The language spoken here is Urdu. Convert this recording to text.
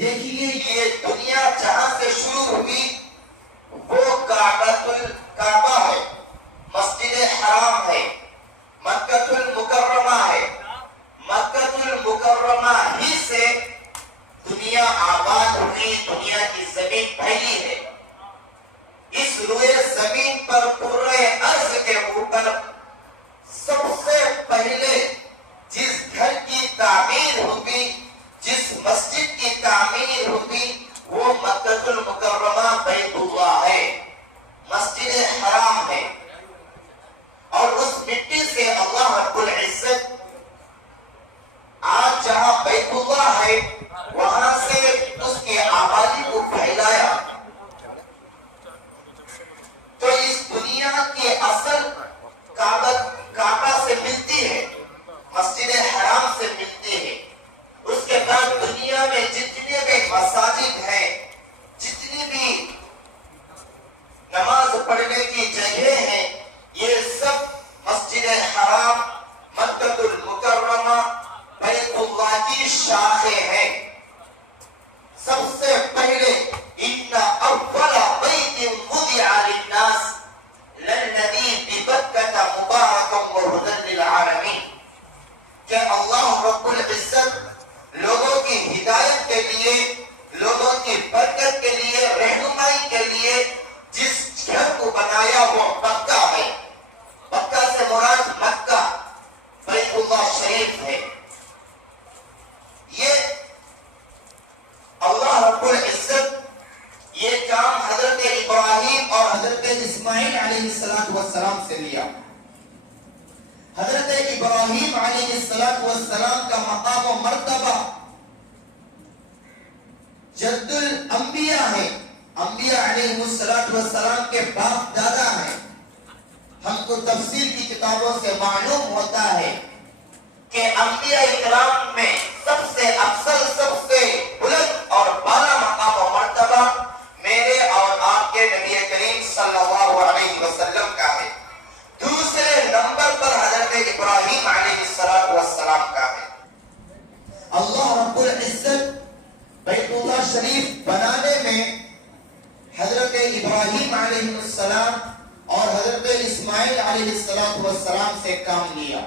دیکھیے یہ دنیا جہاں سے شروع ہوئی وہ کعبہ ہے، مسجد حرام ہے، مکہ المکرمہ ہے۔ مکہ المکرمہ ہی سے دنیا آباد ہوئی، دنیا کی زمین پھیلی ہے۔ اس روئے زمین پر کرۂ ارض کے اوپر سب سے پہلے جس گھر کی تعمیر ہوئی، جس مسجد کی تعمیر ہوئی، وہ مکہ المکرمہ بیت اللہ ہے، مسجد حرام ہے۔ اور اس مٹی سے اللہ رب العزت آج جہاں بیت اللہ ہے وہاں سے اس کی آبادی کو پھیلایا۔ تو اس دنیا کی اصل کعبہ سے ملتی ہے، مسجد حرام سے ملتی ہے۔ اس کے بعد دنیا میں جتنے بھی مساجد ہیں، جتنی بھی نماز پڑھنے کی جگہ ہیں، یہ سب مسجد حرام، مکہ المکرمہ، بیت اللہ کی شاخیں ہیں۔ سب سے پہلے ان اول بیت وضع للناس للذی ببکۃ مبارکا وہدی للعالمین، کہ اللہ رب العزت لوگوں کی ہدایت کے لیے، لوگوں کی برکت کے لیے، رہنمائی کے لیے جس گھر کو بنایا وہ مکہ ہے۔ مکہ سے مراد مکہ بیت اللہ شریف ہے۔ یہ اللہ رب العزت یہ کام حضرت ابراہیم اور حضرت اسماعیل علیہ السلام سے لیا۔ حضرت ابراہیم علیہ السلام کا مقام و مرتبہ جد الانبیاء ہے، انبیاء علیہ السلام کے باپ دادا ہیں۔ ہم کو تفسیر کی کتابوں سے معلوم ہوتا ہے کہ انبیاء اکرام میں سب سے افضل، سب سے بلند اور بالا مقام و مرتبہ میرے اور آپ کے نبی کریم صلی اللہ علیہ وسلم کا ہے۔ دوسرے نمبر پر حضرت ابراہیم علیہ السلام کا ہے۔ اللہ رب العزت بیت اللہ شریف بنانے میں حضرت ابراہیم علیہ السلام اور حضرت اسماعیل علیہ السلام سے کام لیا۔